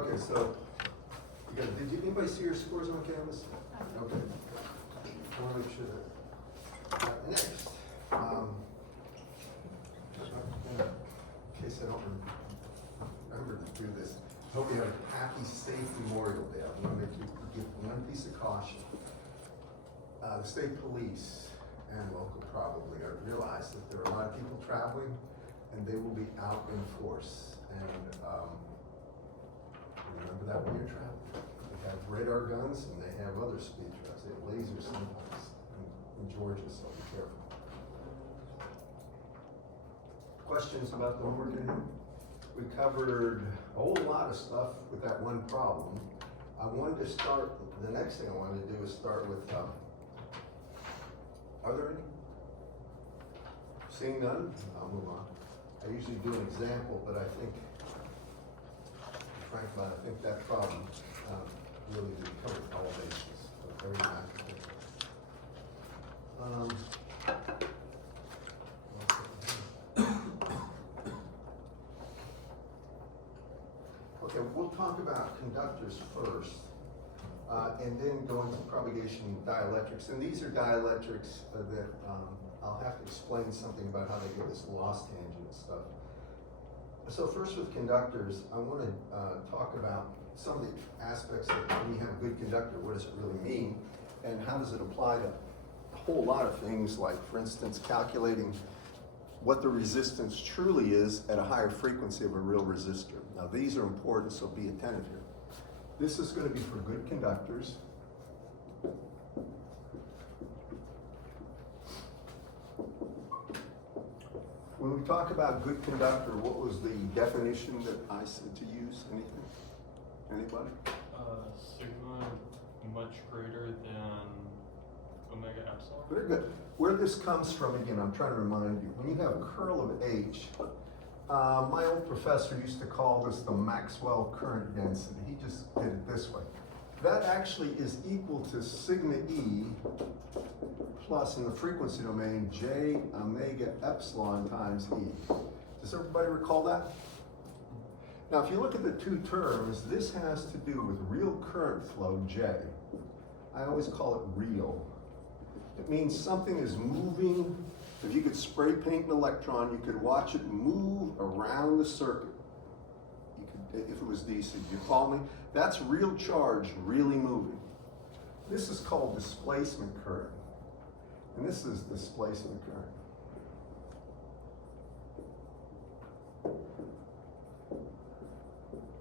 Okay, so, did anybody see your scores on canvas? Okay. I want to make sure that. Next, in case I don't remember to do this, I hope you have a happy, safe Memorial Day. I want to make you give one piece of caution. The state police and local probably realize that there are a lot of people traveling and they will be out in force. And remember that when you're traveling. They have radar guns and they have other speed traps. They have lasers sometimes in Georgia, so be careful. Questions about the homework? We covered a whole lot of stuff with that one problem. I wanted to start, the next thing I wanted to do is start with, are there any? Seeing none, I'll move on. I usually do an example, but I think, frankly, I think that problem really did cover all bases. So very nice. Okay, we'll talk about conductors first, and then go into propagation dielectrics. And these are dielectrics that I'll have to explain something about how they give us loss tangent and stuff. So first with conductors, I want to talk about some of the aspects of when you have a good conductor, what does it really mean, and how does it apply to a whole lot of things, like, for instance, calculating what the resistance truly is at a higher frequency of a real resistor. Now these are important, so be attentive here. This is going to be for good conductors. When we talk about good conductor, what was the definition that I said to use? Anything? Anybody? Sigma much greater than omega epsilon. Very good. Where this comes from, again, I'm trying to remind you, when you have a curl of H, my old professor used to call this the Maxwell current density. He just did it this way. That actually is equal to sigma E plus, in the frequency domain, J omega epsilon times E. Does everybody recall that? Now, if you look at the two terms, this has to do with real current flow, J. I always call it real. It means something is moving. If you could spray paint an electron, you could watch it move around the circuit. You could, if it was DC, you follow me? That's real charge really moving. This is called displacement current. And this is displacement current.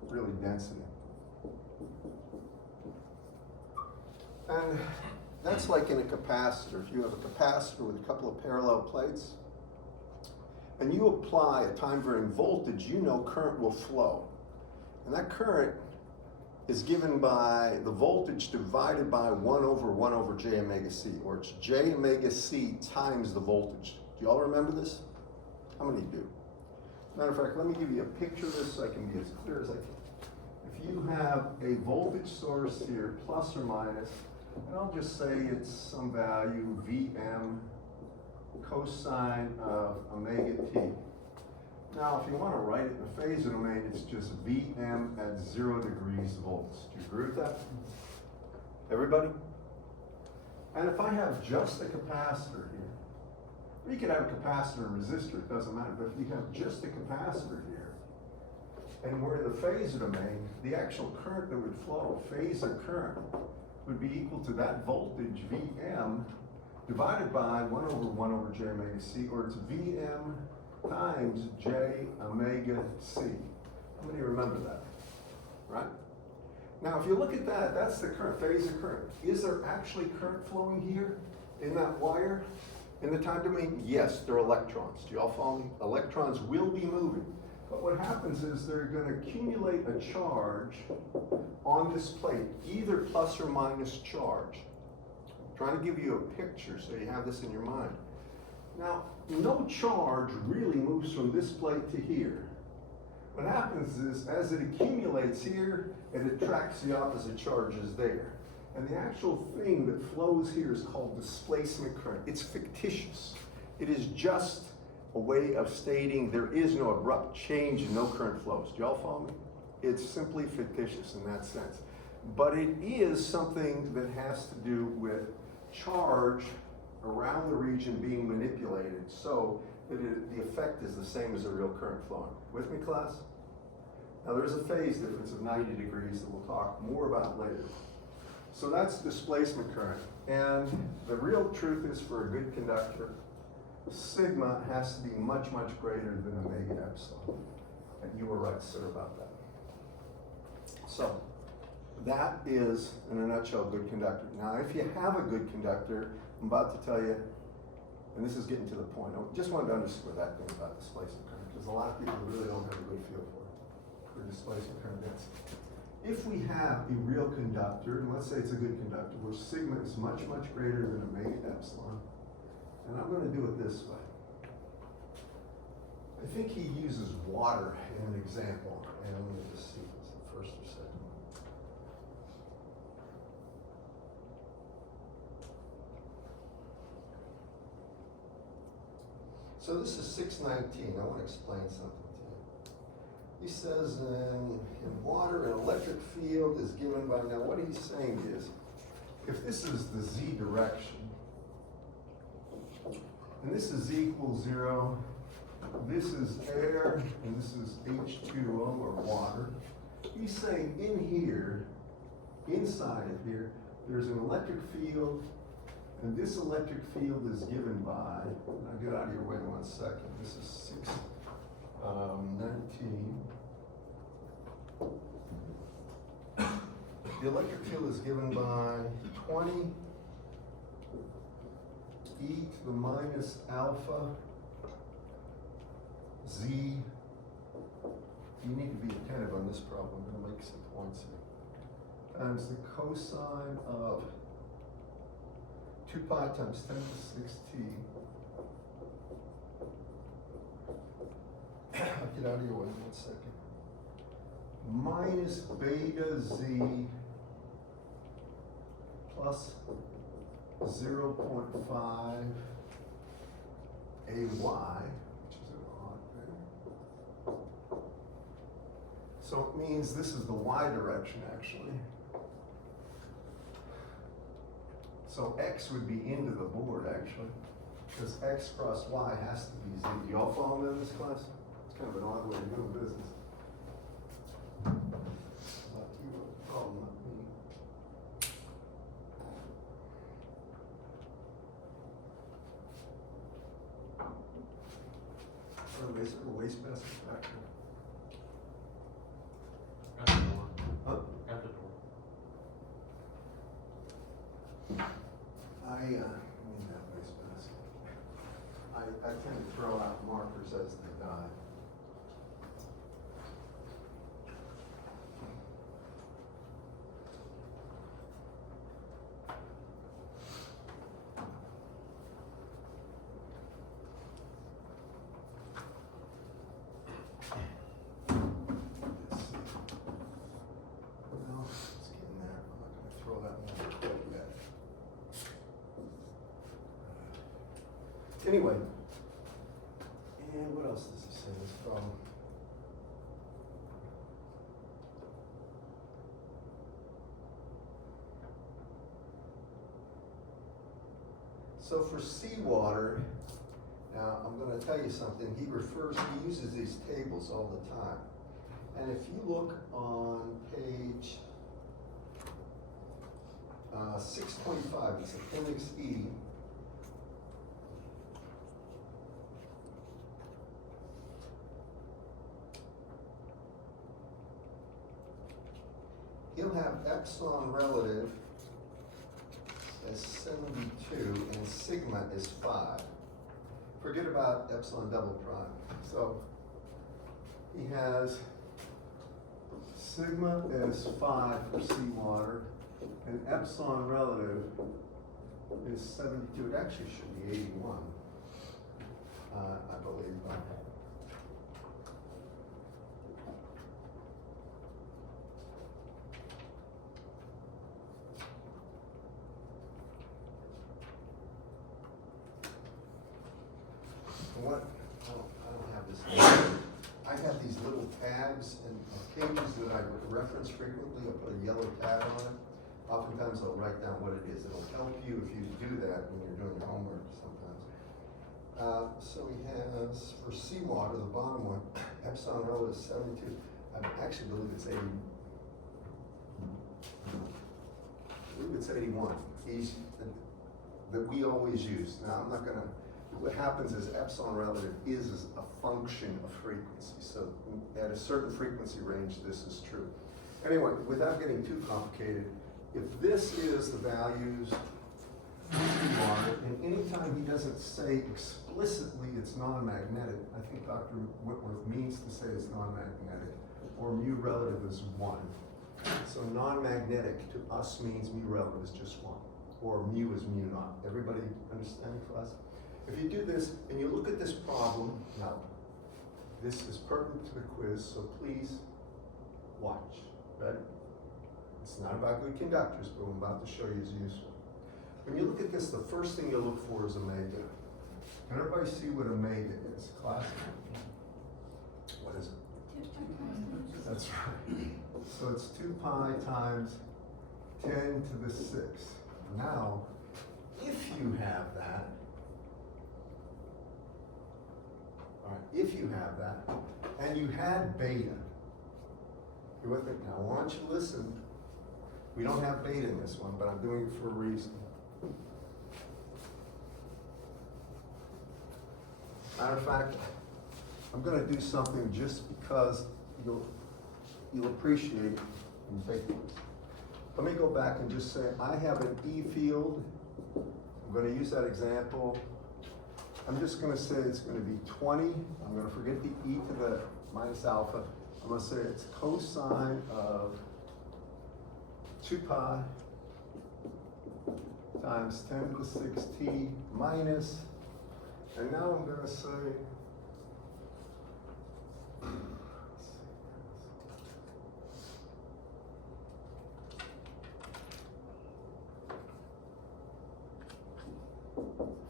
Really density. And that's like in a capacitor. If you have a capacitor with a couple of parallel plates, and you apply a time varying voltage, you know current will flow. And that current is given by the voltage divided by 1 over J omega C, or it's J omega C times the voltage. Do you all remember this? How many do? Matter of fact, let me give you a picture of this so I can be as clear as I can. If you have a voltage source here, plus or minus, and I'll just say it's some value, Vm cosine of omega t. Now, if you want to write it in the phasor domain, it's just Vm at 0 degrees volts. Do you agree with that? Everybody? And if I have just a capacitor here, or you could have a capacitor and resistor, it doesn't matter, but if you have just a capacitor here, and we're in the phasor domain, the actual current that would flow, phasor current, would be equal to that voltage, Vm, divided by 1 over J omega C, or it's Vm times J omega C. How many remember that? Right? Now, if you look at that, that's the current, phasor current. Is there actually current flowing here in that wire? In the time domain, yes, there are electrons. Do you all follow me? Electrons will be moving. But what happens is they're going to accumulate a charge on this plate, either plus or minus charge. I'm trying to give you a picture so you have this in your mind. Now, no charge really moves from this plate to here. What happens is, as it accumulates here, it attracts the opposite charges there. And the actual thing that flows here is called displacement current. It's fictitious. It is just a way of stating there is no abrupt change and no current flows. Do y'all follow me? It's simply fictitious in that sense. But it is something that has to do with charge around the region being manipulated so that the effect is the same as a real current flowing. With me, class? Now there is a phase difference of 90 degrees that we'll talk more about later. So that's displacement current. And the real truth is, for a good conductor, sigma has to be much, much greater than omega epsilon. And you were right, sir, about that. So that is, in a nutshell, a good conductor. Now, if you have a good conductor, I'm about to tell you, and this is getting to the point, I just wanted to underscore that thing about displacement current, because a lot of people really don't have a good feel for displacement current density. If we have a real conductor, and let's say it's a good conductor, where sigma is much, much greater than omega epsilon, and I'm going to do it this way. I think he uses water in an example, and let me just see if it's the first or second. So this is 619. I want to explain something to you. He says in water, an electric field is given by, now what he's saying is, if this is the z direction, and this is z equals 0, this is air, and this is H2O, or water, he's saying in here, inside of here, there's an electric field, and this electric field is given by, and I'll get out of your way in 1 second, this is 619. The electric field is given by 20 e to the minus alpha z. You need to be attentive on this problem. I'm going to make some points here. Times the cosine of 2 pi times 10 to the 6t. I'll get out of your way in 1 second. Minus beta z plus 0.5 ay, which is an odd thing. So it means this is the y direction, actually. So x would be into the board, actually, because x cross y has to be z. Do y'all follow me in this class? It's kind of an odd way of doing business. Not you, problem, not me. Is there a waste basket back there? At the door. Huh? At the door. I need that waste basket. I tend to throw out markers as they die. Anyway, and what else does he say this from? So for seawater, now I'm going to tell you something. He uses these tables all the time. And if you look on page 625, it's Appendix E. He'll have epsilon relative as 72 and sigma is 5. Forget about epsilon double prime. So he has sigma is 5 for seawater, and epsilon relative is 72. It actually should be 81, I believe. What? I don't have this. I have these little tabs, and pages that I reference frequently, I'll put a yellow tag on it. Oftentimes I'll write down what it is. It'll help you if you do that when you're doing your homework sometimes. So he has, for seawater, the bottom one, epsilon L is 72. I actually believe it's 80. I believe it's 81. That we always use. Now I'm not gonna, what happens is epsilon relative is a function of frequency. So at a certain frequency range, this is true. Anyway, without getting too complicated, if this is the values and anytime he doesn't say explicitly it's non-magnetic, I think Dr. Whitworth means to say it's non-magnetic, or mu relative is 1. So non-magnetic to us means mu relative is just 1, or mu is mu naught. Everybody understanding for us? If you do this and you look at this problem, now this is pertinent to the quiz, so please watch. Ready? It's not about good conductors, but what I'm about to show you is useful. When you look at this, the first thing you look for is omega. Can everybody see what omega is? Class? What is it? That's right. So it's 2 pi times 10 to the 6. Now, if you have that, all right, if you have that, and you had beta, you with me? Now, I want you to listen. We don't have beta in this one, but I'm doing it for a reason. Matter of fact, I'm going to do something just because you'll appreciate it and take it. Let me go back and just say I have an E field. I'm going to use that example. I'm just going to say it's going to be 20. I'm going to forget the E to the minus alpha. I'm going to say it's cosine of 2 pi times 10 to the 6t minus, and now I'm going to say,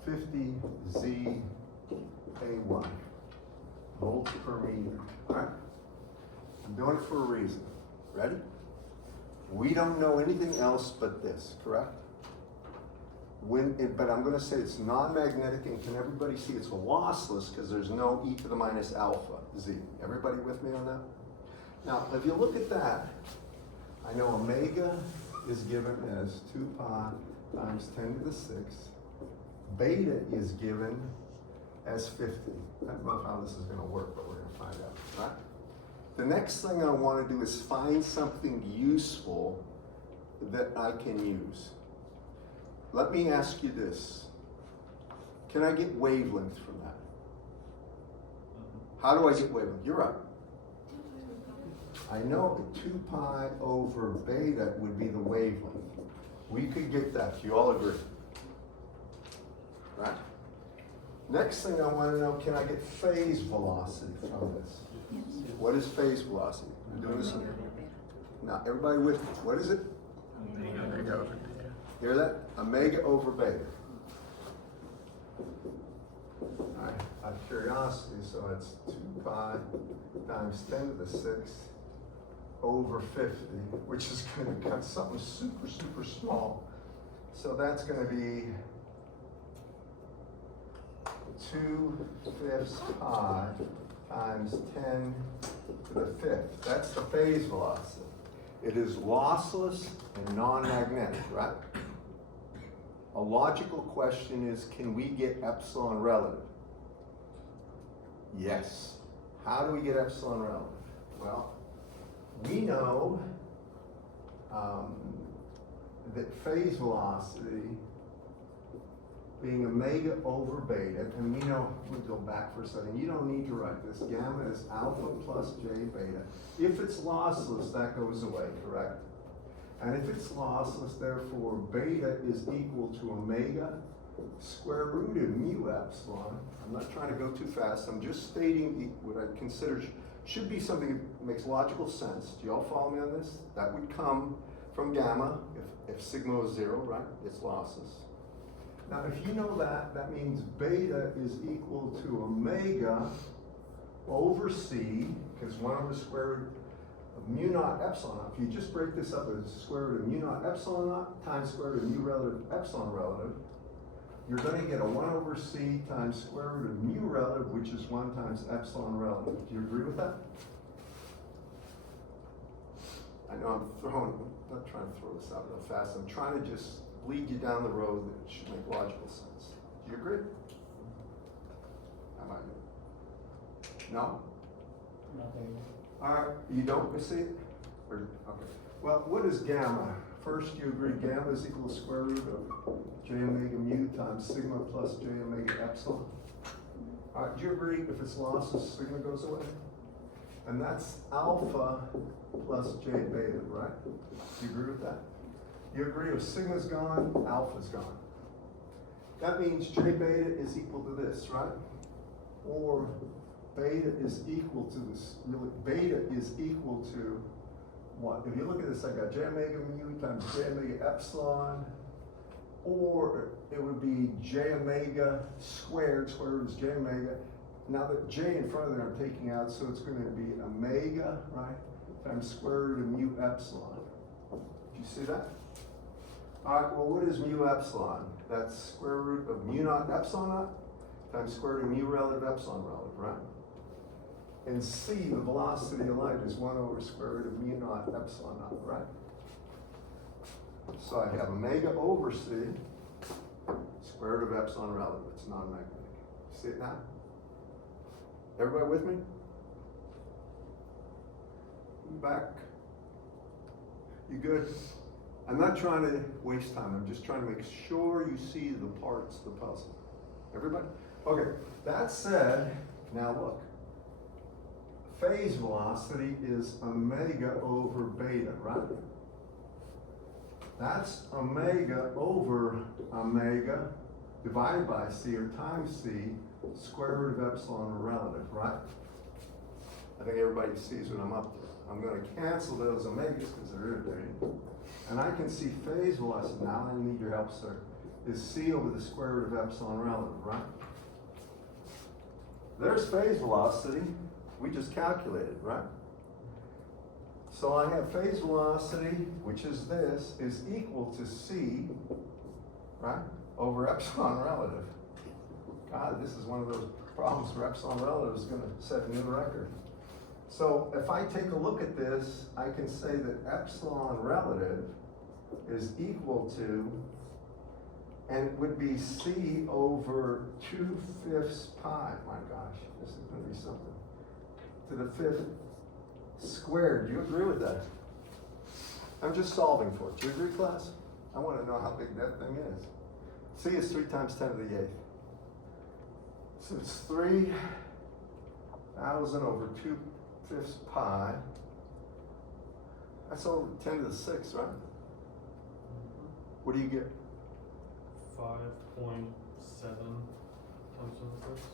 $50 ZA1 volts per meter. All right? I'm doing it for a reason. Ready? We don't know anything else but this, correct? But I'm going to say it's non-magnetic, and can everybody see it's lossless because there's no e to the minus alpha z. Everybody with me on that? Now, if you look at that, I know omega is given as 2 pi times 10 to the 6. Beta is given as 50. I don't know how this is going to work, but we're going to find out, right? The next thing I want to do is find something useful that I can use. Let me ask you this. Can I get wavelength from that? How do I get wavelength? You're right. I know 2 pi over beta would be the wavelength. We could get that. You all agree? Right? Next thing I want to know, can I get phase velocity from this? What is phase velocity? I'm doing this here. Now, everybody with me. What is it? Omega over beta. Hear that? Omega over beta. All right, out of curiosity, so it's 2 pi times 10 to the 6 over 50, which is going to cut something super, super small. So that's going to be 2/5 pi times 10 to the 5th. That's the phase velocity. It is lossless and non-magnetic, right? A logical question is, can we get epsilon relative? Yes. How do we get epsilon relative? Well, we know that phase velocity being omega over beta, and we know, let me go back for a second, you don't need to write this. Gamma is alpha plus j beta. If it's lossless, that goes away, correct? And if it's lossless, therefore, beta is equal to omega square root of mu epsilon. I'm not trying to go too fast. I'm just stating what I consider should be something that makes logical sense. Do y'all follow me on this? That would come from gamma. If sigma is 0, right? It's lossless. Now, if you know that, that means beta is equal to omega over c, because 1 over the square root of mu naught epsilon naught. If you just break this up as square root of mu naught epsilon naught times square root of mu relative epsilon relative, you're going to get a 1 over c times square root of mu relative, which is 1 times epsilon relative. Do you agree with that? I know I'm not trying to throw this out real fast. I'm trying to just lead you down the road that should make logical sense. Do you agree? How about you? No? Nothing. All right, you don't see it? Or, okay. Well, what is gamma? First, you agree gamma is equal to square root of j omega mu times sigma plus j omega epsilon. All right, do you agree if it's lossless, sigma goes away? And that's alpha plus j beta, right? Do you agree with that? You agree if sigma's gone, alpha's gone. That means j beta is equal to this, right? Or beta is equal to this, really, beta is equal to what? If you look at this, I got j omega mu times j omega epsilon, or it would be j omega squared, square root is j omega. Now that j in front of there I'm taking out, so it's going to be omega, right, times square root of mu epsilon. Do you see that? All right, well, what is mu epsilon? That's square root of mu naught epsilon naught times square root of mu relative epsilon relative, right? And c, the velocity of light, is 1 over square root of mu naught epsilon naught, right? So I have omega over c, square root of epsilon relative. It's non-magnetic. See it now? Everybody with me? Back? You good? I'm not trying to waste time. I'm just trying to make sure you see the parts of the puzzle. Everybody? Okay, that said, now look. Phase velocity is omega over beta, right? That's omega over omega divided by c, or times c, square root of epsilon relative, right? I think everybody sees what I'm up to. I'm going to cancel those omegas because they're irritating. And I can see phase velocity, now I need your help, sir, is c over the square root of epsilon relative, right? There's phase velocity. We just calculated, right? So I have phase velocity, which is this, is equal to c, right, over epsilon relative. God, this is one of those problems where epsilon relative is going to set a new record. So if I take a look at this, I can say that epsilon relative is equal to, and it would be c over 2/5 pi. My gosh, this is going to be something. To the 5th squared. Do you agree with that? I'm just solving for it. Do you agree, class? I want to know how big that thing is. C is 3 times 10 to the 8th. So it's 3,000 over 2/5 pi. That's over 10 to the 6th, right? What do you get? 5.7 times 10 to the 6.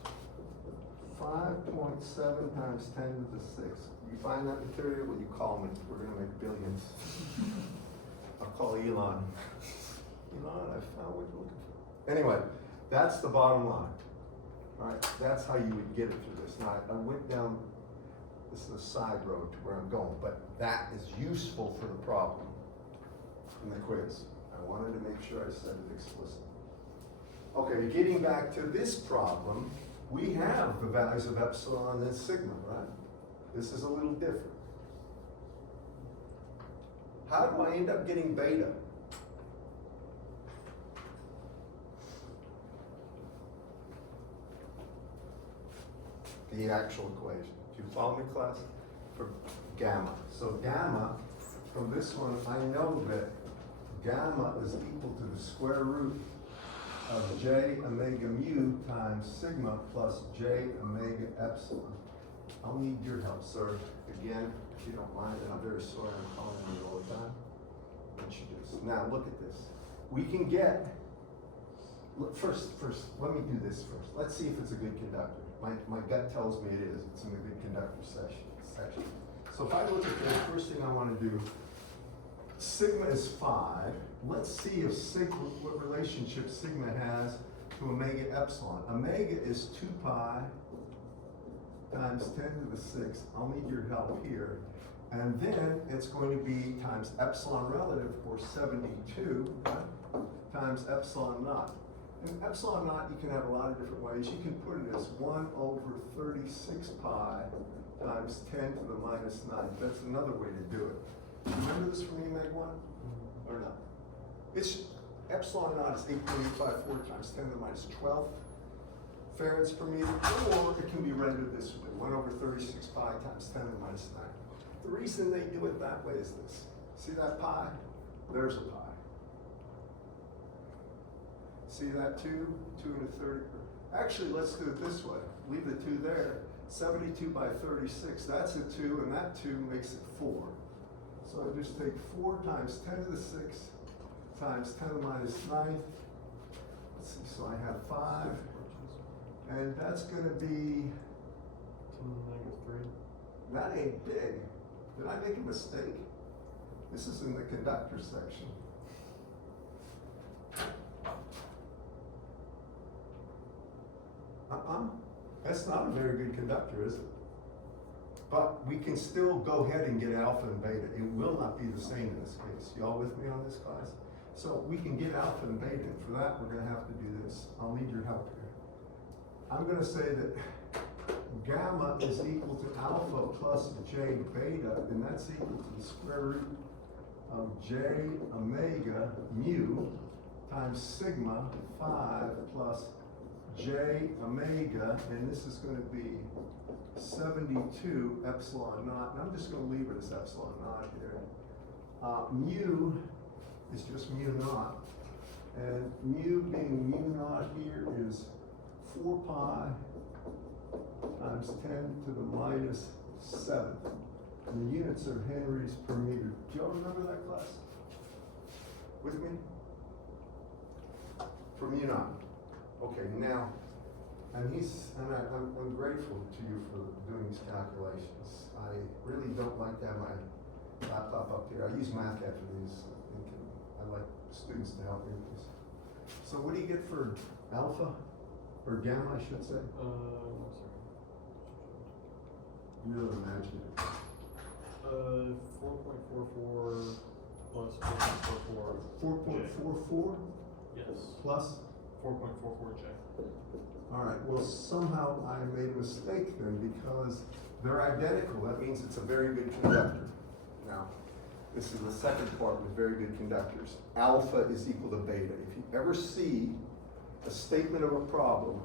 5.7 times 10 to the 6th. You find that material, will you call me? We're going to make billions. I'll call Elon. Elon, I found what you're looking for. Anyway, that's the bottom line. All right, that's how you would get it through this. Now, I went down, this is a side road to where I'm going, but that is useful for the problem in the quiz. I wanted to make sure I said it explicitly. Okay, getting back to this problem, we have the values of epsilon and sigma, right? This is a little different. How do I end up getting beta? The actual equation. Do you follow me, class? For gamma. So gamma, from this one, I know that gamma is equal to the square root of j omega mu times sigma plus j omega epsilon. I'll need your help, sir. Again, if you don't mind, and I'm very sorry I'm calling on you all the time. What you do. Now look at this. We can get, first, let me do this first. Let's see if it's a good conductor. My gut tells me it is. It's in a good conductor section. So if I look at this, first thing I want to do, sigma is 5. Let's see if sigma, what relationship sigma has to omega epsilon. Omega is 2 pi times 10 to the 6th. I'll need your help here. And then it's going to be times epsilon relative, or 72, right, times epsilon naught. And epsilon naught you can have a lot of different ways. You can put it as 1 over 36 pi times 10 to the minus 9th. That's another way to do it. Remember this from EMAG 1? Or not? It's epsilon naught is 8.854 times 10 to the minus 12 farads per meter, or it can be rendered this way, 1 over 36 pi times 10 to the minus 9. The reason they do it that way is this. See that pi? There's a pi. See that 2? 2 to the 30. Actually, let's do it this way. Leave the 2 there. 72 by 36, that's a 2, and that 2 makes it 4. So I just take 4 times 10 to the 6 times 10 to the minus 9th. Let's see, so I have 5. And that's going to be, 10 to the -3. that ain't big. Did I make a mistake? This is in the conductor section. That's not a very good conductor, is it? But we can still go ahead and get alpha and beta. It will not be the same in this case. Y'all with me on this, class? So we can get alpha and beta, and for that we're going to have to do this. I'll need your help here. I'm going to say that gamma is equal to alpha plus j beta, and that's equal to the square root of j omega mu times sigma 5 plus j omega, and this is going to be 72 epsilon naught, and I'm just going to leave it as epsilon naught here. Mu is just mu naught, and mu being mu naught here is 4 pi times 10 to the minus 7. And the units are henries per meter. Do y'all remember that, class? With me? For mu naught. Okay, now, and I'm grateful to you for doing these calculations. I really don't like to have my laptop up here. I use MathCAD for these. I like students to help me with these. So what do you get for alpha? Or gamma, I should say? 1 second. You don't imagine it. 4.44 plus 4.44. 4.44 Yes. plus? 4.44J. All right, well, somehow I made a mistake then because they're identical. That means it's a very good conductor. Now, this is the second part with very good conductors. Alpha is equal to beta. If you ever see a statement of a problem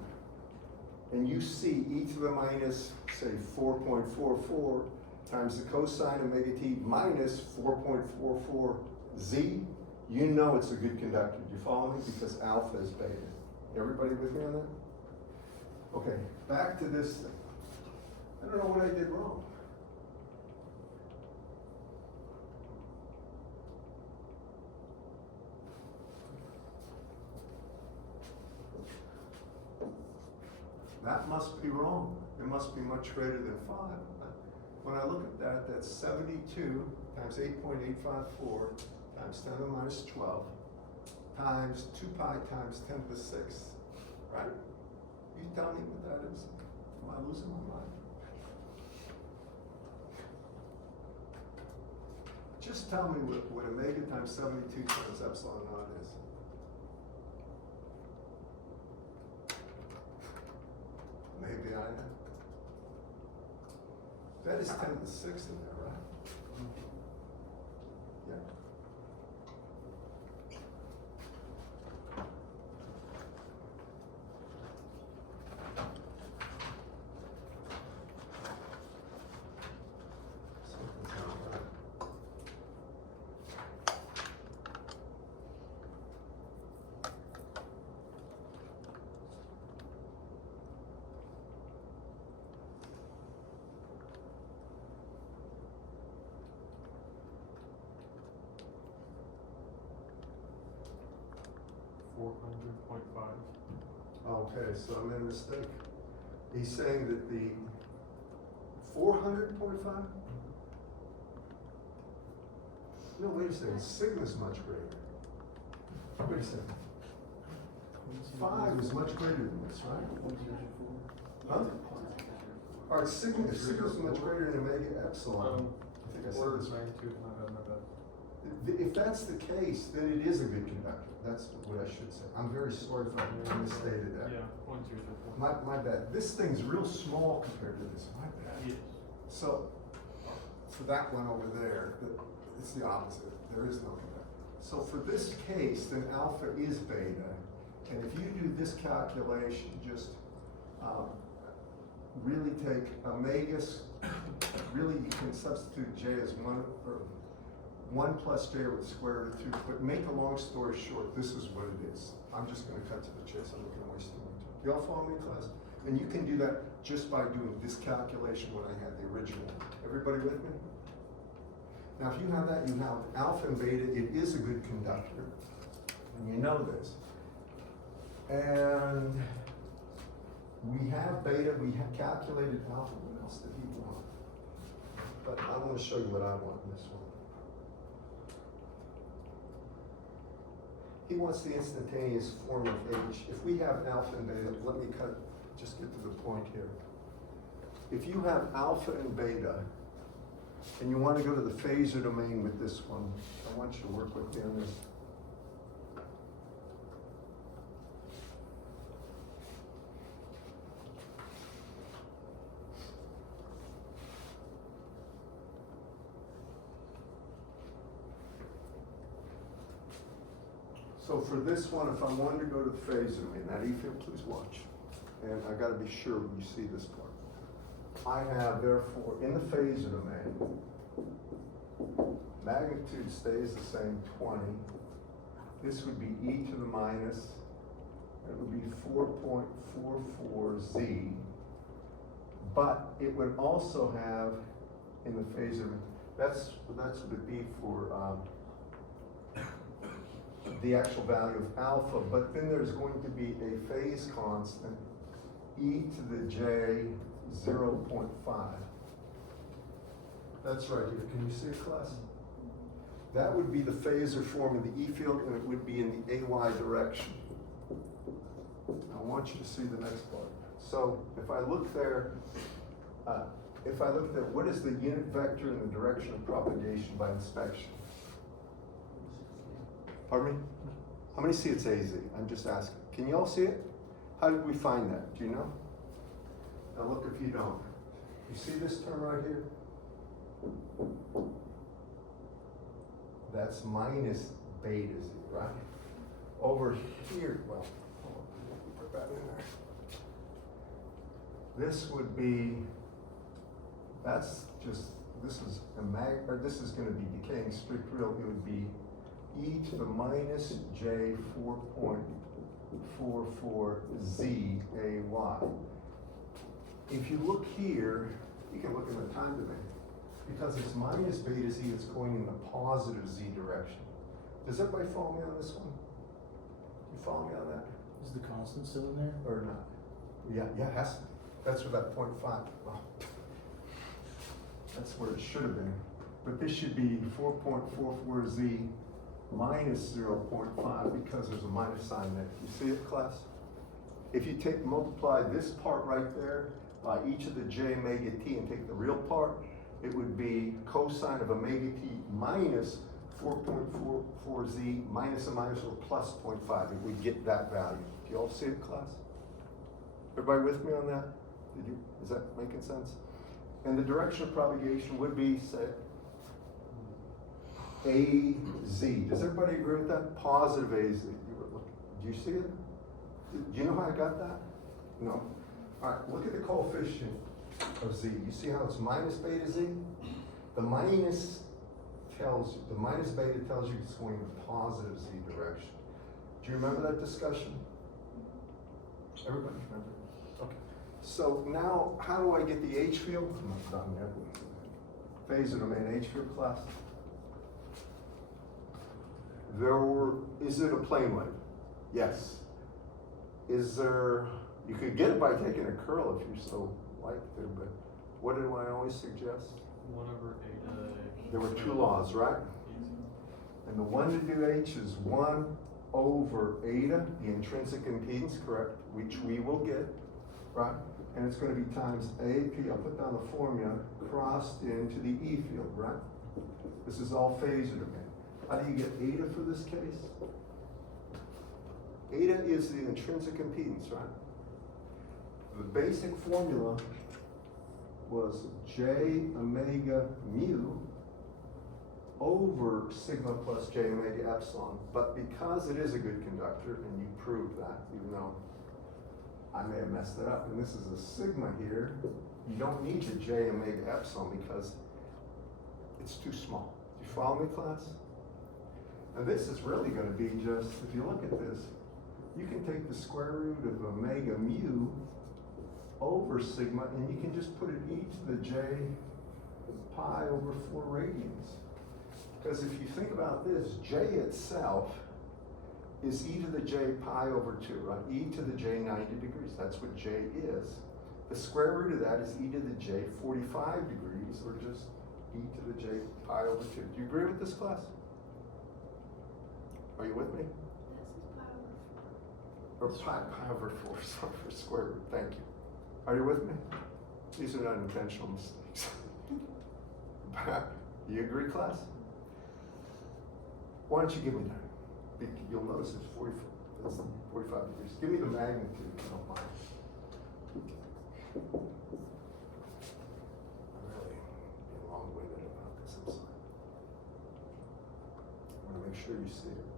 and you see e to the minus, say, 4.44 times the cosine omega t minus 4.44z, you know it's a good conductor. Do you follow me? Because alpha is beta. Everybody with me on that? Okay, back to this thing. I don't know what I did wrong. That must be wrong. It must be much greater than 5. When I look at that, that's 72 times 8.854 times 10 to the minus 12 times 2 pi times 10 to the 6th, right? You tell me what that is. Am I losing my mind? Just tell me what omega times 72 times epsilon naught is. Maybe I know. That is 10 to the 6th in there, right? Yeah. Something's not right. Okay, so I made a mistake. He's saying that the 400.5? No, wait a second. Sigma's much greater. Wait a second. 5 is much greater than this, right? Huh? All right, sigma's much greater than omega epsilon. I think I said Order this. of magnitude, my bad. If that's the case, then it is a good conductor. That's what I should say. I'm very sorry if I misstated that. Yeah, 0.004. My bad. This thing's real small compared to this. My bad. Yes. So, for that one over there, it's the opposite. There is no conductor. So for this case, then alpha is beta. And if you do this calculation, just really take omegas, really you can substitute J as 1 plus J with the square root of 2, but make a long story short, this is what it is. I'm just gonna cut to the chase, I'm not gonna waste any more time. Y'all follow me, class? And you can do that just by doing this calculation when I had the original. Everybody with me? Now, if you have that, you have alpha and beta, it is a good conductor, and you know this. And we have beta, we have calculated alpha, what else did he want? But I want to show you what I want in this one. He wants the instantaneous form of H. If we have alpha and beta, let me just get to the point here. If you have alpha and beta, and you want to go to the phasor domain with this one, I want you to work with me on this. So for this one, if I wanted to go to the phasor domain, that E field, please watch. And I gotta be sure you see this part. I have, therefore, in the phasor domain, magnitude stays the same, 20. This would be e to the minus, it would be 4.44 z. But it would also have, in the phasor, that's what it'd be for the actual value of alpha, but then there's going to be a phase constant, e to the j 0.5. That's right here. Can you see it, class? That would be the phasor form of the E field, and it would be in the AY direction. I want you to see the next part. So if I look there, what is the unit vector in the direction of propagation by inspection? Pardon me? How many see it's AZ? I'm just asking. Can you all see it? How did we find that? Do you know? Now look if you don't. You see this term right here? That's minus beta Z, right? Over here, well, hold on, let me put that in there. This would be, that's just, this is going to be decaying strict real. It would be e to the minus j 4.44 z a y. If you look here, you can look in the time domain. Because it's minus beta z, it's going in the positive z direction. Does everybody follow me on this one? You follow me on that? Is the constant still in there? Or not? Yeah, it has to be. That's where that 0.5, well, that's where it should have been. But this should be 4.44 z minus 0.5 because there's a minus sign there. You see it, class? If you multiply this part right there by each of the j omega t and take the real part, it would be cosine of omega t minus 4.44 z minus a minus or plus 0.5. If we get that value. Do you all see it, class? Everybody with me on that? Is that making sense? And the direction of propagation would be, say, AZ. Does everybody agree with that? Positive AZ. Do you see it? Do you know how I got that? No. All right, look at the coefficient of Z. You see how it's minus beta Z? The minus beta tells you it's going in the positive Z direction. Do you remember that discussion? Everybody remember? Okay. So now, how do I get the H field? I'm not done yet. Phasor domain H field, class. Is it a plane wave? Yes. Is there, you could get it by taking a curl if you so like to, but what do I always suggest? 1 over eta. There were two laws, right? And the one to do H is 1 over eta, the intrinsic impedance, correct, which we will get, right? And it's going to be times AP, I'll put down the formula, crossed into the E field, right? This is all phasor to me. How do you get eta for this case? Eta is the intrinsic impedance, right? The basic formula was J omega mu over sigma plus J omega epsilon. But because it is a good conductor, and you proved that, even though I may have messed it up, and this is a sigma here, you don't need the J omega epsilon because it's too small. Do you follow me, class? And this is really going to be just, if you look at this, you can take the square root of omega mu over sigma, and you can just put it e to the j pi over 4 radians. Because if you think about this, j itself is e to the j pi over 2, right? E to the j 90 degrees, that's what j is. The square root of that is e to the j 45 degrees, or just e to the j pi over 2. Do you agree with this, class? Are you with me? Or pi over 4, sorry, for square root, thank you. Are you with me? These are not intentional mistakes. You agree, class? Why don't you give me that? You'll notice it's 45 degrees. Give me the magnitude, if you don't mind. I'm really being long-winded about this, I'm sorry. I want to make sure you see it.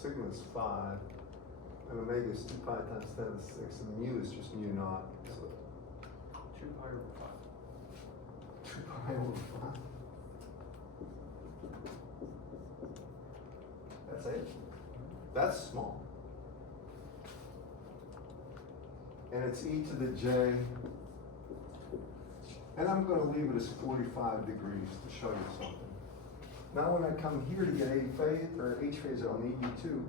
Sigma is 5, and omega is 2 pi times 10 to the 6, and mu is just mu naught. So 2 pi over 5. 2 pi over 5. That's it. That's small. And it's e to the j. And I'm going to leave it as 45 degrees to show you something. Now when I come here to get H phase, I'll need you too,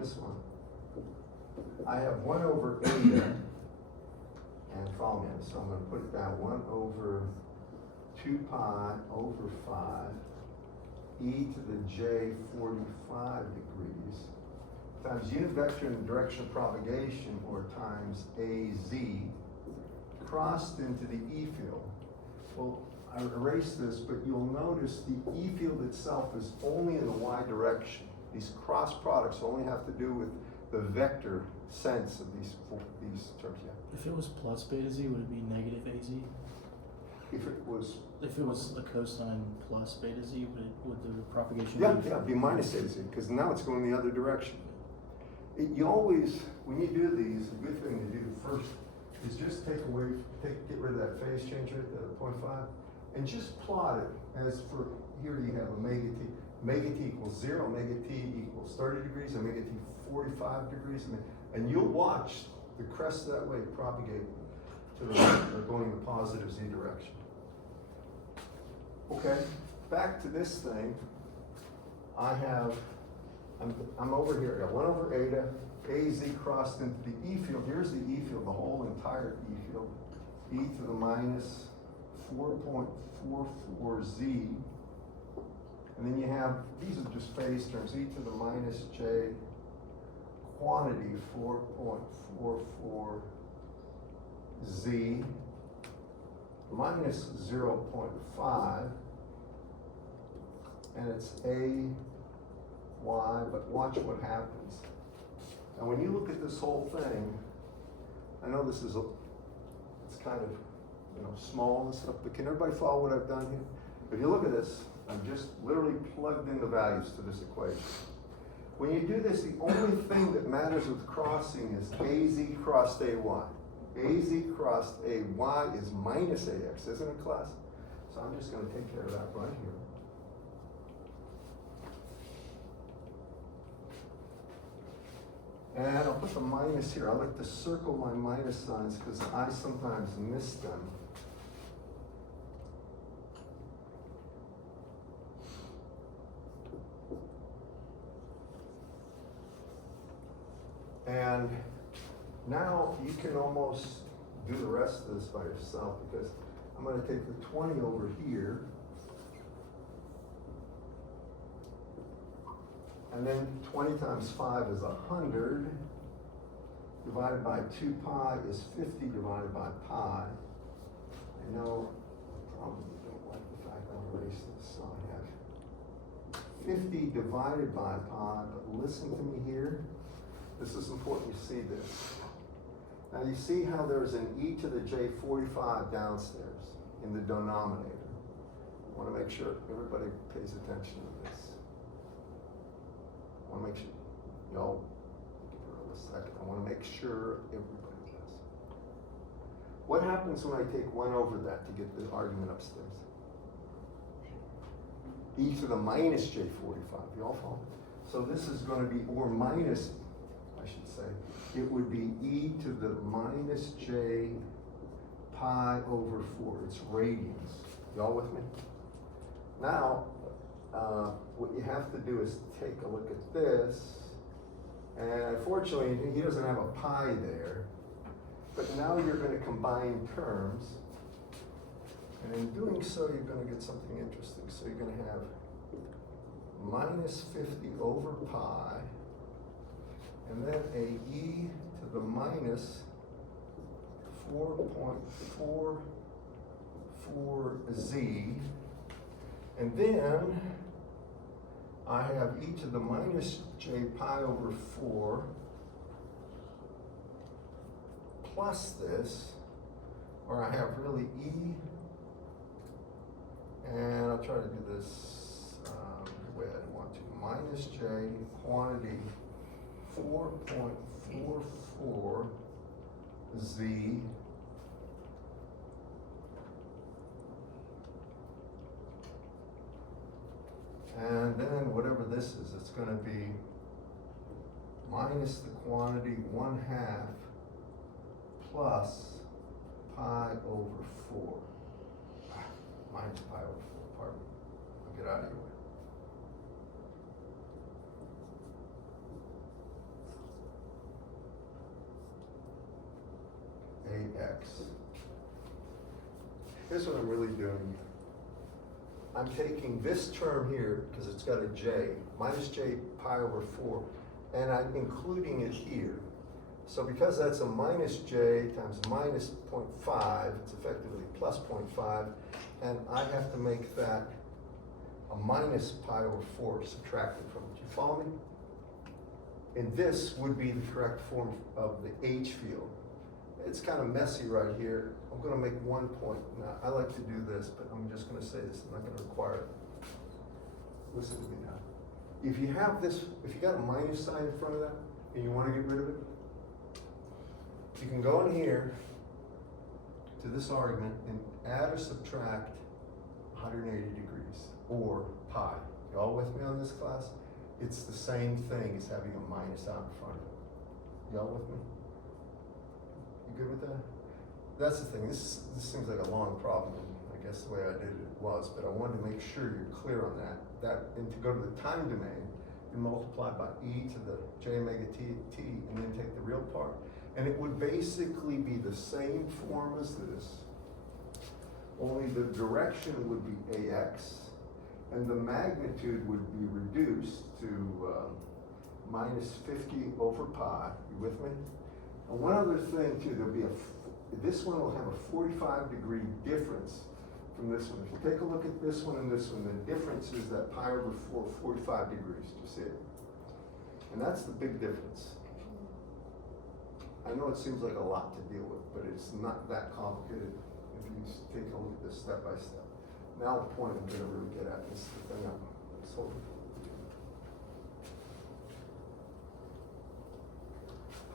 this one. I have 1 over eta, and follow me, so I'm going to put it down, 1 over 2 pi over 5, e to the j 45 degrees, times unit vector in the direction of propagation, or times az, crossed into the E field. Well, I erased this, but you'll notice the E field itself is only in the y direction. These cross products only have to do with the vector sense of these terms. Yeah. If it was plus beta z, would it be negative az? If it was. If it was a cosine plus beta z, would the propagation Yeah, be? yeah, it'd be minus az, because now it's going the other direction. You always, when you do these, a good thing to do first is just get rid of that phase change rate, the 0.5, and just plot it as for, here you have omega t. Omega t equals 0, omega t equals 30 degrees, omega t 45 degrees, and you'll watch the crest of that wave propagate to the right, or going in the positive z direction. Okay, back to this thing. I'm over here, I got 1 over eta, az crossed into the E field. Here's the E field, the whole entire E field. E to the minus 4.44 z. And then you have, these are just phase terms, e to the minus j quantity 4.44 z minus 0.5, and it's a y, but watch what happens. And when you look at this whole thing, I know this is it's kind of, small and stuff, but can everybody follow what I've done here? If you look at this, I've just literally plugged in the values to this equation. When you do this, the only thing that matters with crossing is az crossed ay. Az crossed ay is minus ax, isn't it, class? So I'm just going to take care of that right here. And I'll put the minus here. I like to circle my minus signs because I sometimes miss them. And now you can almost do the rest of this by yourself, because I'm going to take the 20 over here, And then 20 times 5 is 100, divided by 2 pi is 50 divided by pi. I know I probably don't like the fact I'll erase this, so I have 50 divided by pi, but listen to me here. This is important you see this. Now you see how there's an e to the j 45 downstairs in the denominator. I want to make sure everybody pays attention to this. I want to make sure, y'all, give her a second. I want to make sure everybody does. What happens when I take 1 over that to get the argument upstairs? E to the minus j 45, y'all follow? So this is going to be, or minus, I should say, it would be e to the minus j pi over 4. It's radians. Y'all with me? Now, what you have to do is take a look at this, and unfortunately, he doesn't have a pi there, but now you're going to combine terms, and in doing so, you're going to get something interesting. So you're going to have minus 50 over pi, and then a e to the minus 4.44z, and then I have e to the minus j pi over 4 plus this, or I have really e, and I'll try to do this the way I want to, minus j quantity 4.44 z and then whatever this is, it's going to be minus the quantity 1/2 plus pi over 4. Minus pi over 4, pardon me. I'll get out of your way. AX. Here's what I'm really doing. I'm taking this term here, because it's got a j, minus j pi over 4, and I'm including it here. So because that's a minus j times minus 0.5, it's effectively plus 0.5, and I have to make that a minus pi over 4 subtracted from it. Do you follow me? And this would be the correct form of the H field. It's kind of messy right here. I'm going to make one point. Now, I like to do this, but I'm just going to say this. I'm not going to require it. Listen to me now. If you have this, if you got a minus sign in front of that, and you want to get rid of it, you can go in here to this argument and add or subtract 180 degrees, or pi. You all with me on this, class? It's the same thing as having a minus out in front of it. You all with me? You good with that? That's the thing. This seems like a long problem. I guess the way I did it was, but I wanted to make sure you're clear on that. And to go to the time domain, you multiply by e to the j omega t, and then take the real part. And it would basically be the same form as this, only the direction would be ax, and the magnitude would be reduced to minus 50 over pi. You with me? And one other thing too, there'll be this one will have a 45-degree difference from this one. If you take a look at this one and this one, the difference is that pi over 4, 45 degrees. Do you see it? And that's the big difference. I know it seems like a lot to deal with, but it's not that complicated if you take a look at this step by step. Now the point I'm going to really get at is the thing I'm solving.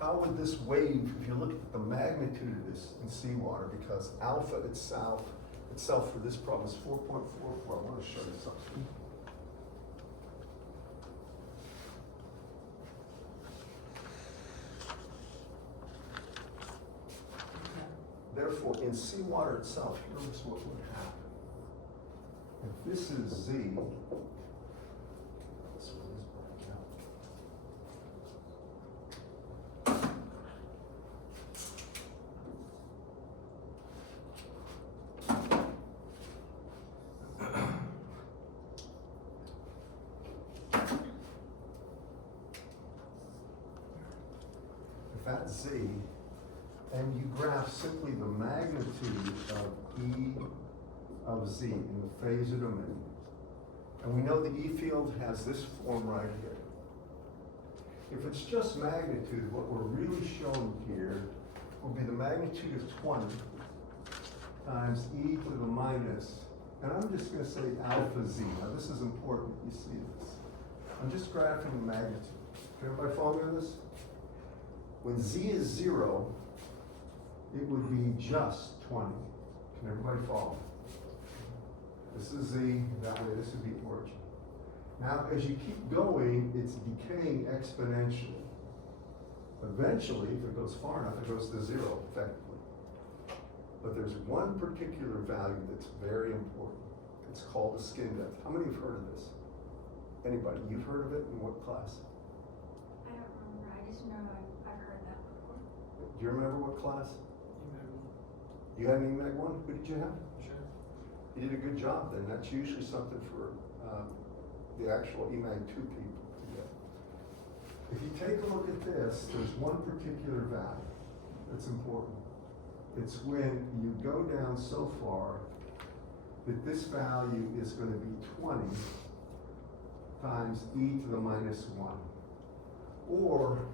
How would this wave, if you look at the magnitude of this in seawater, because alpha itself for this problem is 4.44. I want to show you something. Therefore, in seawater itself, here's what would happen. If this is Z, if that's Z, and you graph simply the magnitude of E of Z in the phasor domain, and we know the E field has this form right here. If it's just magnitude, what we're really showing here will be the magnitude of 20 times e to the minus, and I'm just going to say alpha z. Now this is important, you see this. I'm just graphing the magnitude. Can everybody follow me on this? When z is 0, it would be just 20. Can everybody follow? This is z, that way this would be origin. Now as you keep going, it's decaying exponentially. Eventually, if it goes far enough, it goes to 0, effectively. But there's one particular value that's very important. It's called the skin depth. How many have heard of this? Anybody? You've heard of it in what class? I don't remember, I just know I've heard that before. Do you remember what class? You had an EMAG 1? Who did you have? Sure. You did a good job then. That's usually something for the actual EMAG 2 people to get. If you take a look at this, there's one particular value that's important. It's when you go down so far that this value is going to be 20 times e to the minus 1. Or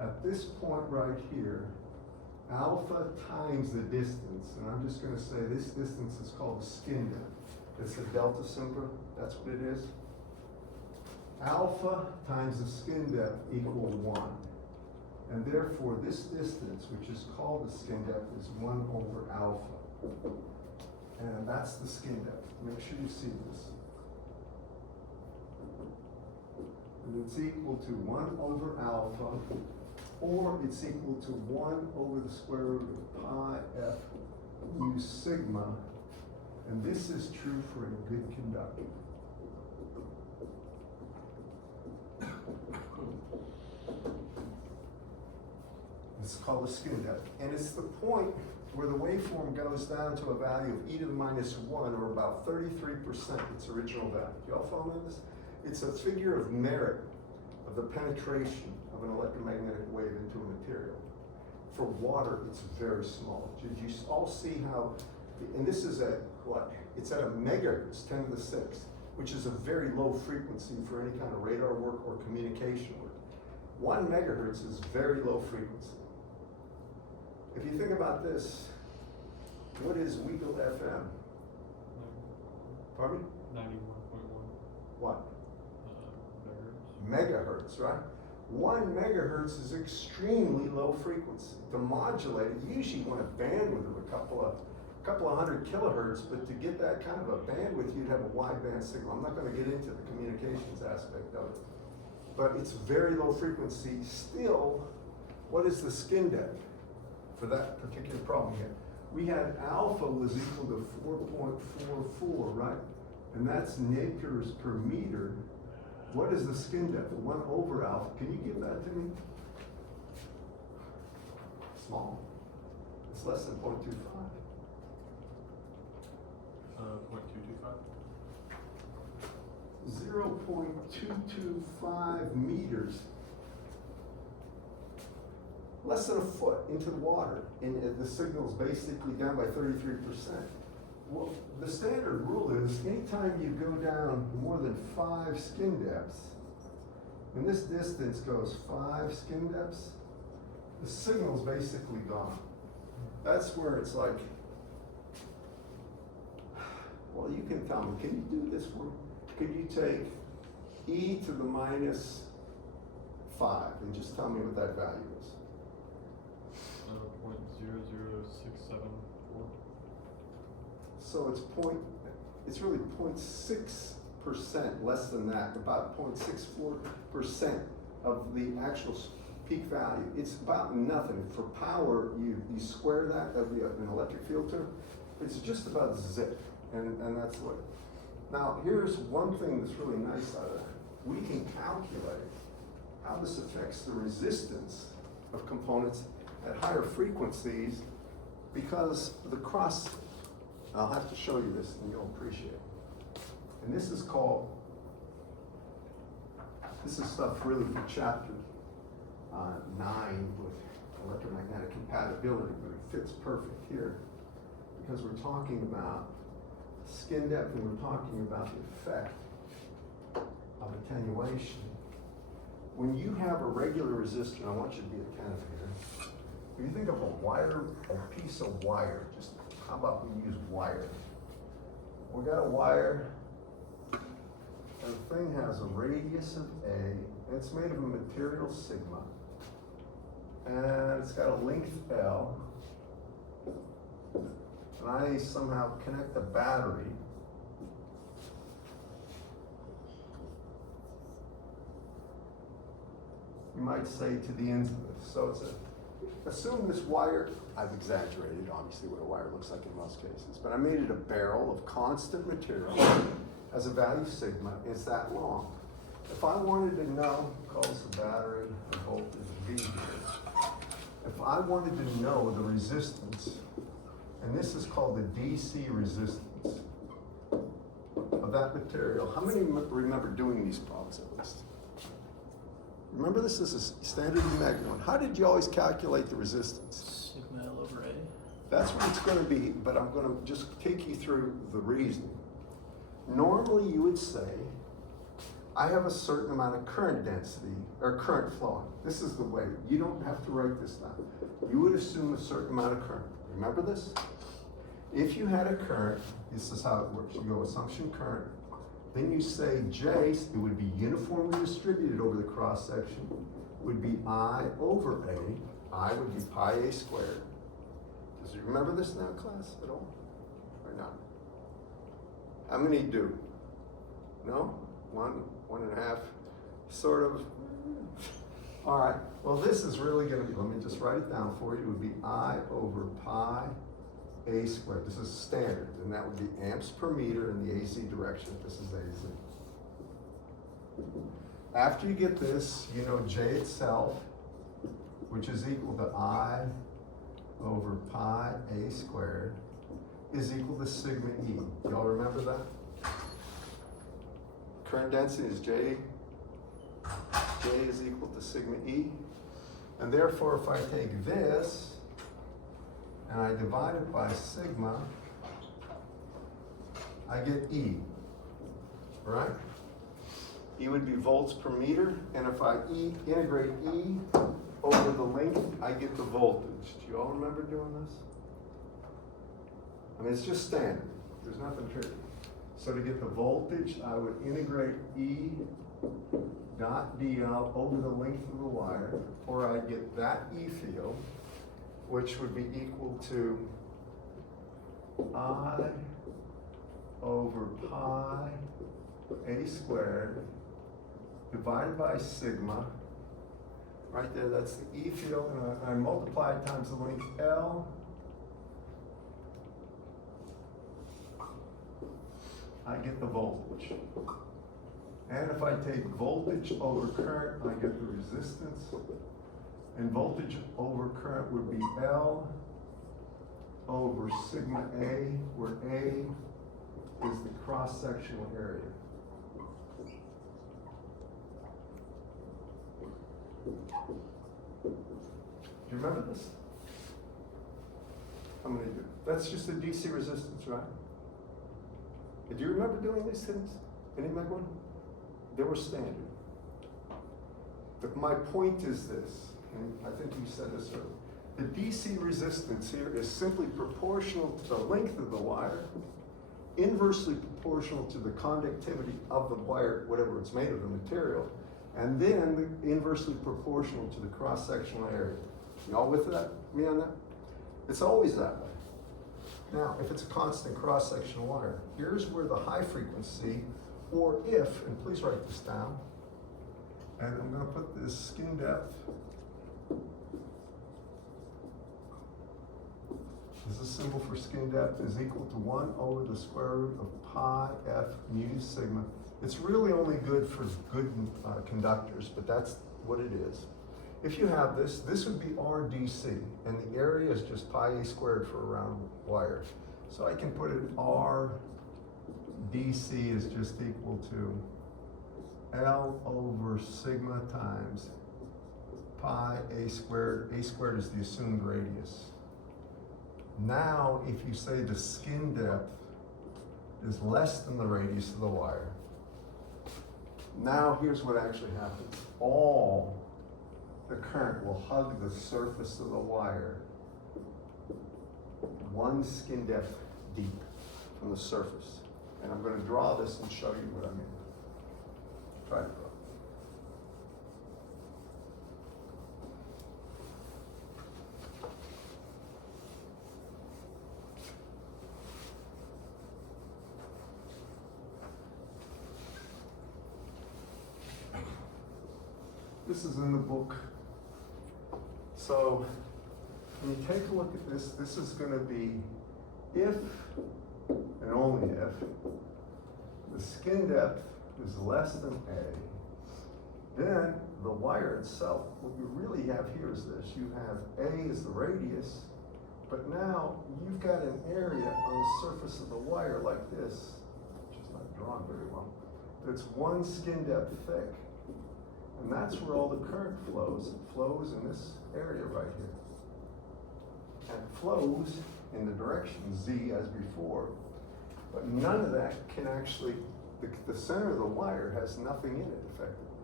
at this point right here, alpha times the distance, and I'm just going to say this distance is called the skin depth. It's the delta symbol, that's what it is. Alpha times the skin depth equal 1. And therefore, this distance, which is called the skin depth, is 1 over alpha. And that's the skin depth. Make sure you see this. And it's equal to 1 over alpha, or it's equal to 1 over the square root of pi f mu sigma. And this is true for a good conductor. It's called the skin depth. And it's the point where the waveform goes down to a value of e to the minus 1, or about 33% its original value. Do y'all follow me on this? It's a figure of merit of the penetration of an electromagnetic wave into a material. For water, it's very small. Did you all see how, and this is at what? It's at a megahertz, 10 to the 6th, which is a very low frequency for any kind of radar work or communication work. 1 megahertz is very low frequency. If you think about this, what is Weagle FM? Pardon me? 91.1. What? Megahertz. Megahertz, right? 1 megahertz is extremely low frequency. To modulate it, you usually want a bandwidth of a couple of hundred kilohertz, but to get that kind of a bandwidth, you'd have a wideband signal. I'm not going to get into the communications aspect of it, but it's very low frequency. Still, what is the skin depth for that particular problem here? We had alpha was equal to 4.44, right? And that's nacres per meter. What is the skin depth? 1 over alpha. Can you give that to me? Small. It's less than 0.25. 0.225. 0.225 meters. Less than a foot into the water, and the signal's basically down by 33%. Well, the standard rule is anytime you go down more than 5 skin depths, and this distance goes 5 skin depths, the signal's basically gone. That's where it's like, well, you can tell me, can you do this for me? Could you take e to the minus 5 and just tell me what that value is? 0.00674. So it's really 0.6% less than that, about 0.64% of the actual peak value. It's about nothing. For power, you square that, that'd be an electric field term. It's just about zip, and that's what. Now, here's one thing that's really nice out of that. We can calculate how this affects the resistance of components at higher frequencies, because the cross, I'll have to show you this and you'll appreciate it. And this is stuff really for chapter 9 with electromagnetic compatibility, but it fits perfect here because we're talking about skin depth and we're talking about the effect of attenuation. When you have a regular resistor, I want you to be attentive here. When you think of a piece of wire, just how about we use wire? We got a wire, and the thing has a radius of A, and it's made of a material sigma, and it's got a length L, and I somehow connect a battery. You might say to the ends of this. So it's assume this wire, I've exaggerated obviously what a wire looks like in most cases, but I made it a barrel of constant material, has a value sigma, it's that long. If I wanted to know, calls the battery, the voltage V here. If I wanted to know the resistance, and this is called the DC resistance of that material, how many remember doing these problems at least? Remember this is a standard ELEC one. How did you always calculate the resistance? Sigma L over A. That's what it's going to be, but I'm going to just take you through the reasoning. Normally you would say, I have a certain amount of current density, or current flow. This is the way. You don't have to write this down. You would assume a certain amount of current. Remember this? If you had a current, this is how it works. You go assumption current, then you say J, it would be uniformly distributed over the cross section, would be I over A. I would be pi A squared. Does you remember this now, class, at all? Or not? How many do? No? One and a half, sort of. All right, well, this is really gonna be, let me just write it down for you. It would be I over pi A squared. This is standard, and that would be amps per meter in the AC direction. This is AC. After you get this, you know J itself, which is equal to I over pi A squared, is equal to sigma E. Y'all remember that? Current density is J. J is equal to sigma E. And therefore, if I take this and I divide it by sigma, I get E, right? E would be volts per meter, and if I integrate E over the length, I get the voltage. Do you all remember doing this? I mean, it's just standard. There's nothing tricky. So to get the voltage, I would integrate E dot DL over the length of the wire, or I'd get that E field, which would be equal to I over pi A squared divided by sigma. Right there, that's the E field, and I multiply it times the length L. I get the voltage. And if I take voltage over current, I get the resistance. And voltage over current would be L over sigma A, where A is the cross-sectional area. Do you remember this? How many do? That's just a DC resistance, right? Do you remember doing these things? Any of one? They were standard. But my point is this, and I think you said this earlier. The DC resistance here is simply proportional to the length of the wire, inversely proportional to the conductivity of the wire, whatever it's made of, the material, and then inversely proportional to the cross-sectional area. Y'all with that? Me on that? It's always that way. Now, if it's a constant cross-sectional wire, here's where the high frequency, or if, and please write this down, and I'm going to put this skin depth. This is symbol for skin depth is equal to 1 over the square root of pi f mu sigma. It's really only good for good conductors, but that's what it is. If you have this, this would be RDC, and the area is just pi a squared for a round wire. So I can put it RDC is just equal to L over sigma times pi a squared is the assumed radius. Now, if you say the skin depth is less than the radius of the wire, now here's what actually happens. All the current will hug the surface of the wire 1 skin depth deep from the surface. And I'm going to draw this and show you what I mean. Try to draw. This is in the book. So when you take a look at this, this is going to be if and only if the skin depth is less than A, then the wire itself, what you really have here is this. You have A is the radius, but now you've got an area on the surface of the wire like this, which is not drawn very well, that's 1 skin depth thick. And that's where all the current flows. It flows in this area right here. And it flows in the direction Z as before. But none of that can actually, the center of the wire has nothing in it effectively.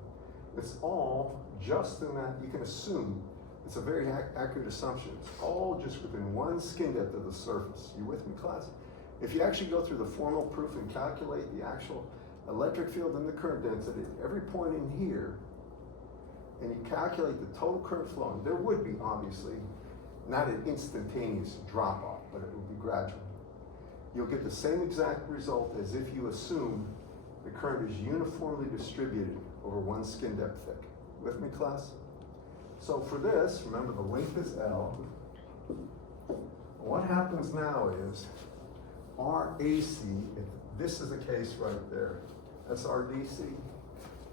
It's all just in that, you can assume, it's a very accurate assumption. It's all just within 1 skin depth of the surface. You with me, class? If you actually go through the formal proof and calculate the actual electric field and the current density at every point in here, and you calculate the total current flowing, there would be obviously not an instantaneous drop off, but it would be gradual. You'll get the same exact result as if you assume the current is uniformly distributed over 1 skin depth thick. With me, class? So for this, remember the length is L. What happens now is RAC, if this is the case right there, that's RDC.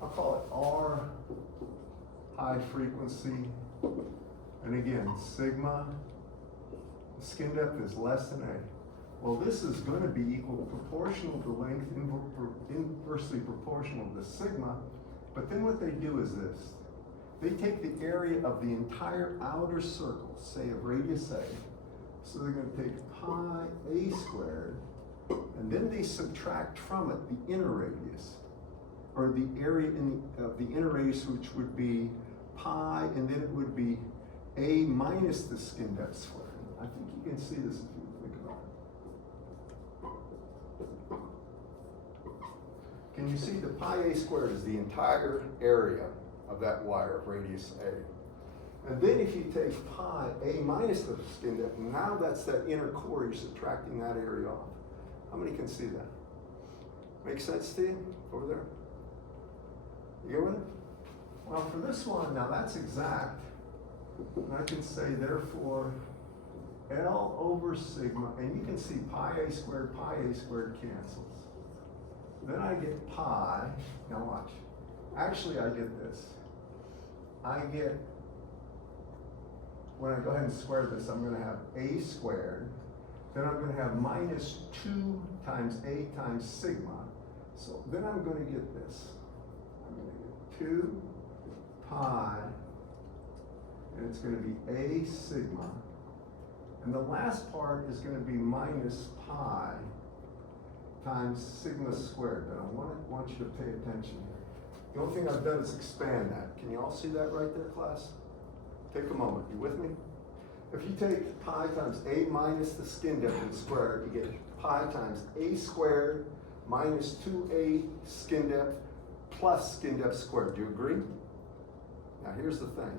I'll call it R high frequency, and again, sigma, skin depth is less than A. Well, this is going to be equal proportional to length, inversely proportional to sigma, but then what they do is this. They take the area of the entire outer circle, say of radius A, so they're going to take pi A squared, and then they subtract from it the inner radius, or the area of the inner radius, which would be pi, and then it would be A minus the skin depth squared. I think you can see this if you think about it. Can you see the pi A squared is the entire area of that wire of radius A? And then if you take pi A minus the skin depth, now that's that inner core, you're subtracting that area off. How many can see that? Make sense to you over there? You get with it? Well, for this one, now that's exact. And I can say, therefore, L over sigma, and you can see pi A squared cancels. Then I get pi, now watch. Actually, I get this. I get, when I go ahead and square this, I'm going to have A squared. Then I'm going to have minus 2 times A times sigma. So then I'm going to get this. I'm going to get 2 pi, and it's going to be A sigma. And the last part is going to be minus pi times sigma squared. But I want you to pay attention here. The only thing I've done is expand that. Can you all see that right there, class? Take a moment. You with me? If you take pi times A minus the skin depth and square it, you get pi times A squared minus 2A skin depth plus skin depth squared. Do you agree? Now here's the thing.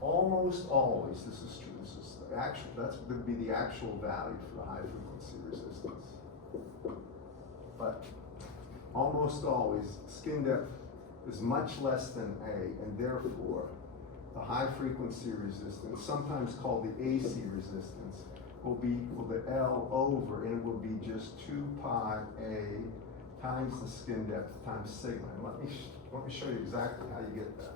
Almost always, this is true, this is the actual, that's going to be the actual value for the high frequency resistance. But almost always, skin depth is much less than A, and therefore, the high frequency resistance, sometimes called the AC resistance, will be equal to L over, and it will be just 2 pi A times the skin depth times sigma. And let me show you exactly how you get that.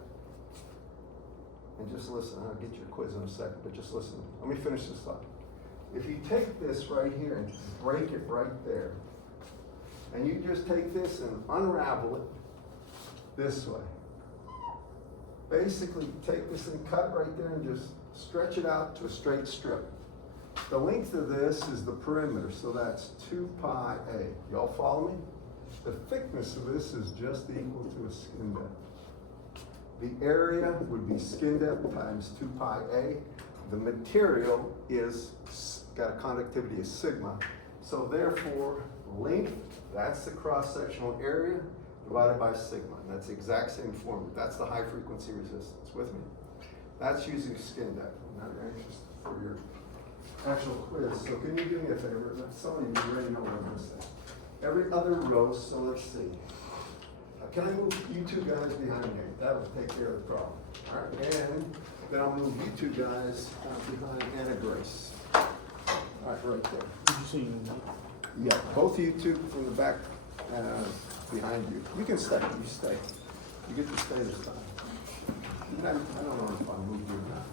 And just listen, I'll get your quiz in a second, but just listen. Let me finish this thought. If you take this right here and break it right there, and you just take this and unravel it this way, basically take this and cut right there and just stretch it out to a straight strip. The length of this is the perimeter, so that's 2 pi a. Y'all follow me? The thickness of this is just equal to a skin depth. The area would be skin depth times 2 pi a. The material got a conductivity of sigma. So therefore, length, that's the cross-sectional area, divided by sigma. And that's the exact same formula. That's the high frequency resistance. With me? That's using skin depth. I'm not anxious for your actual quiz. So can you do me a favor? Some of you already know what I'm going to say. Every other row, so let's see. Can I move you two guys behind me? That will take care of the problem. All right, and then I'll move you two guys behind Anna Grace. All right, right there. Did you see? Yeah, both of you two from the back behind you. You can stay. You stay. You get to stay this time. I don't know if I moved you or not.